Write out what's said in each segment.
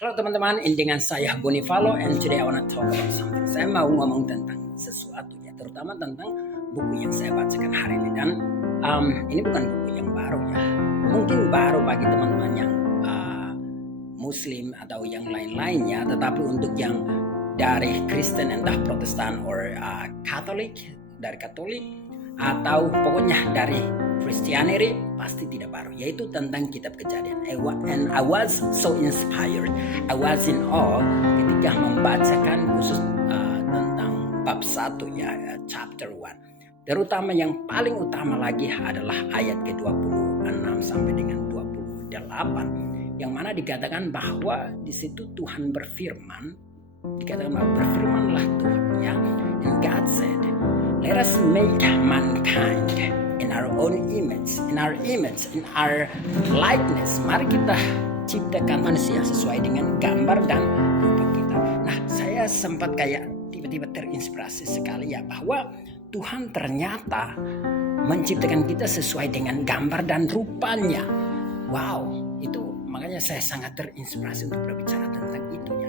Halo teman-teman, ini dengan saya Bonifalo and today I wanna talk about something. Saya mau ngomong tentang sesuatu ya, terutama tentang buku yang saya bacakan hari ini. Dan ini bukan buku yang baru ya, mungkin baru bagi teman-teman yang Muslim atau yang lain-lainnya, tetapi untuk yang dari Kristen entah Protestan or Katolik, dari Katolik atau pokoknya dari Christianity pasti tidak baru, yaitu tentang kitab Kejadian. And I was so inspired, I was in awe ketika membacakan khusus tentang bab 1 ya, chapter 1. Terutama yang paling utama lagi adalah ayat ke-26 sampai dengan 28, yang mana dikatakan bahwa di situ Tuhan berfirman, dikatakan bahwa berfirmanlah Tuhan ya, and God said, let us make mankind in our own image, in our likeness. Mari kita ciptakan manusia sesuai dengan gambar dan rupa kita. Nah, saya sempat kayak tiba-tiba terinspirasi sekali ya, bahwa Tuhan ternyata menciptakan kita sesuai dengan gambar dan rupanya. Wow, itu makanya saya sangat terinspirasi untuk berbicara tentang itu ya.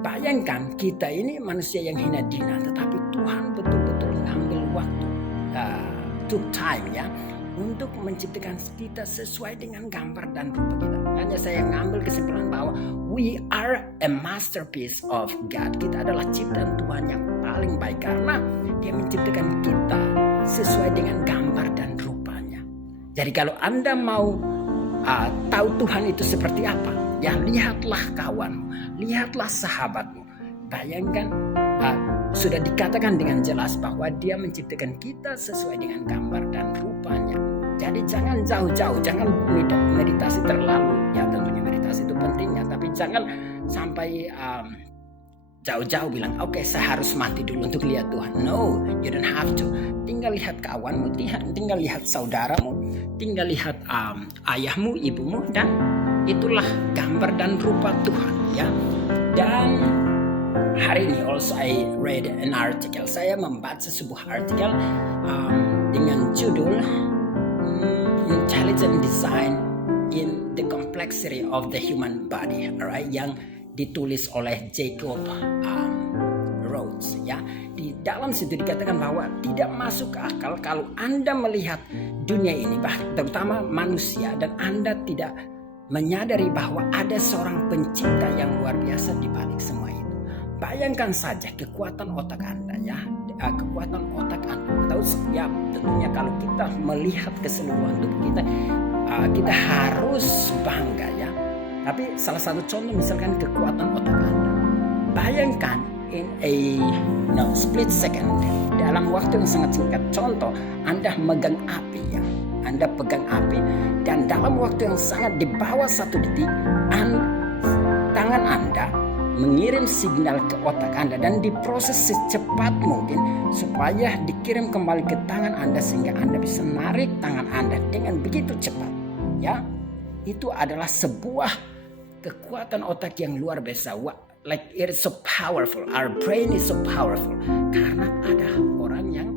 Bayangkan kita ini manusia yang hina dina, tetapi Tuhan betul-betul mengambil waktu, took time ya, untuk menciptakan kita sesuai dengan gambar dan rupa kita. Makanya saya mengambil kesimpulan bahwa we are a masterpiece of God. Kita adalah ciptaan Tuhan yang paling baik karena Dia menciptakan kita sesuai dengan gambar dan rupanya. Jadi kalau Anda mau tahu Tuhan itu seperti apa, ya lihatlah kawanmu, lihatlah sahabatmu. Bayangkan sudah dikatakan dengan jelas bahwa Dia menciptakan kita sesuai dengan gambar dan rupanya. Jadi jangan jauh-jauh, jangan meditasi terlalu. Ya tentunya meditasi itu pentingnya, tapi jangan sampai jauh-jauh bilang, oke, saya harus mati dulu untuk lihat Tuhan. No, you don't have to. Tinggal lihat kawanmu, tinggal lihat saudaramu, tinggal lihat ayahmu, ibumu, dan itulah gambar dan rupa Tuhan ya. Dan hari ini also I read an article. Saya membaca sebuah artikel dengan judul Intelligent Design in the Complexity of the Human Body, alright, yang ditulis oleh Jacob Rhodes ya. Di dalam situ dikatakan bahwa tidak masuk akal kalau Anda melihat dunia ini, terutama manusia, dan Anda tidak menyadari bahwa ada seorang pencipta yang luar biasa di balik semua itu. Bayangkan saja kekuatan otak Anda ya, kekuatan otak Anda. Atau ya tentunya kalau kita melihat keseluruhan tubuh kita, kita harus bangga ya. Tapi salah satu contoh misalkan kekuatan otak Anda. Bayangkan in a split second, dalam waktu yang sangat singkat. Contoh, Anda megang api ya. Anda pegang api dan dalam waktu yang sangat di bawah 1 detik, tangan Anda mengirim signal ke otak Anda dan diproses secepat mungkin supaya dikirim kembali ke tangan Anda sehingga Anda bisa menarik tangan Anda dengan begitu cepat. Ya, itu adalah sebuah kekuatan otak yang luar biasa. Like it is so powerful. Our brain is so powerful karena ada orang yang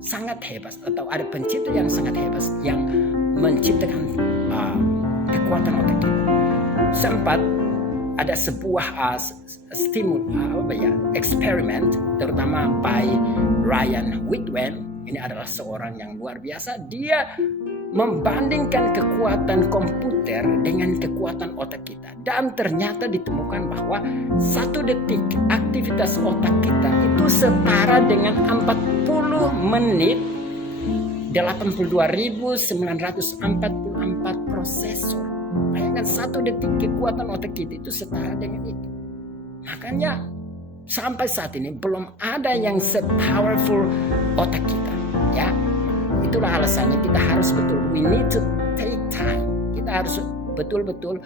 sangat hebat atau ada pencipta yang sangat hebat yang menciptakan kekuatan otak kita. Sempat ada sebuah eksperimen terutama by Ryan Whitwell. Ini adalah seorang yang luar biasa. Dia membandingkan kekuatan komputer dengan kekuatan otak kita, dan ternyata ditemukan bahwa 1 detik aktivitas otak kita itu setara dengan 40 menit 82.944 prosesor. Bayangkan 1 detik kekuatan otak kita itu setara dengan itu. Makanya sampai saat ini belum ada yang se-powerful otak kita ya. Itulah alasannya kita harus we need to take time. Kita harus betul-betul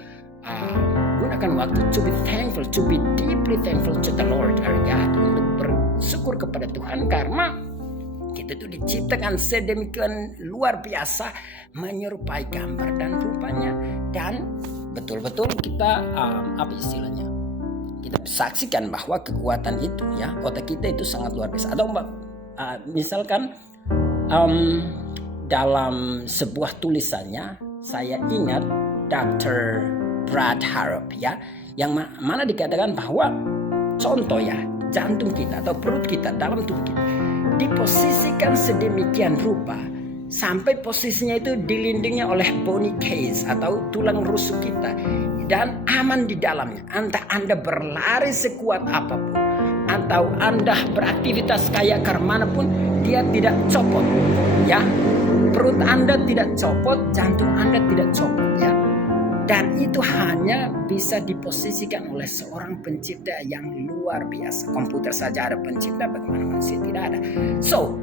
gunakan waktu to be thankful, to be deeply thankful to the Lord our God, untuk bersyukur kepada Tuhan karena kita itu diciptakan sedemikian luar biasa menyerupai gambar dan rupanya. Dan betul-betul kita kita saksikan bahwa kekuatan itu ya, otak kita itu sangat luar biasa. Atau misalkan dalam sebuah tulisannya saya ingat Dr. Brad Harrop ya, yang mana dikatakan bahwa contoh ya, jantung kita atau perut kita dalam tubuh kita diposisikan sedemikian rupa sampai posisinya itu dilindungi oleh bony case atau tulang rusuk kita dan aman di dalamnya. Entah Anda berlari sekuat apapun atau Anda beraktivitas kayak kemanapun, dia tidak copot ya. Perut Anda tidak copot, jantung Anda tidak copot ya. Dan itu hanya bisa diposisikan oleh seorang pencipta yang luar biasa. Komputer saja ada pencipta, bagaimana manusia tidak ada. So,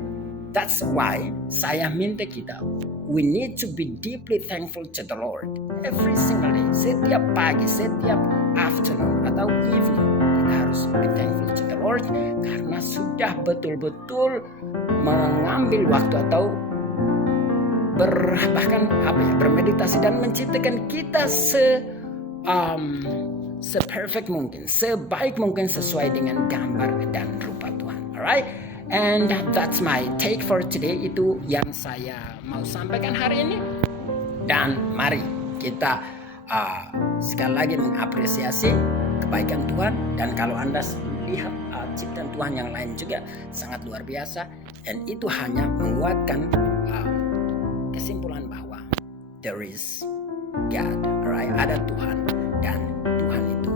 that's why saya minta kita, we need to be deeply thankful to the Lord every single day. Setiap pagi, setiap afternoon atau evening, kita harus be thankful to the Lord karena sudah betul-betul mengambil waktu atau bermeditasi dan menciptakan kita se-perfect mungkin, sebaik mungkin sesuai dengan gambar dan rupa Tuhan. Alright, and that's my take for today. Itu yang saya mau sampaikan hari ini. Dan mari kita sekali lagi mengapresiasi kebaikan Tuhan. Dan kalau Anda lihat ciptaan Tuhan yang lain juga sangat luar biasa, dan itu hanya menguatkan kesimpulan bahwa there is God, right? Ada Tuhan dan Tuhan itu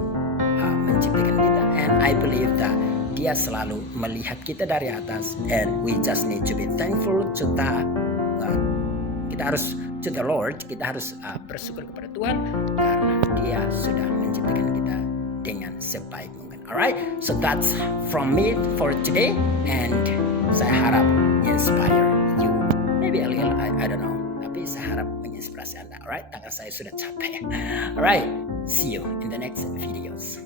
menciptakan kita, and I believe that Dia selalu melihat kita dari atas, and we just need to be thankful to that. Kita harus to the Lord, kita harus bersyukur kepada Tuhan karena Dia sudah menciptakan kita dengan sebaik mungkin. Alright, so that's from me for today, and saya harap inspire you. Maybe a little, I don't know. Tapi saya harap menginspirasi Anda. Alright, tangan saya sudah capek. Alright, see you in the next videos.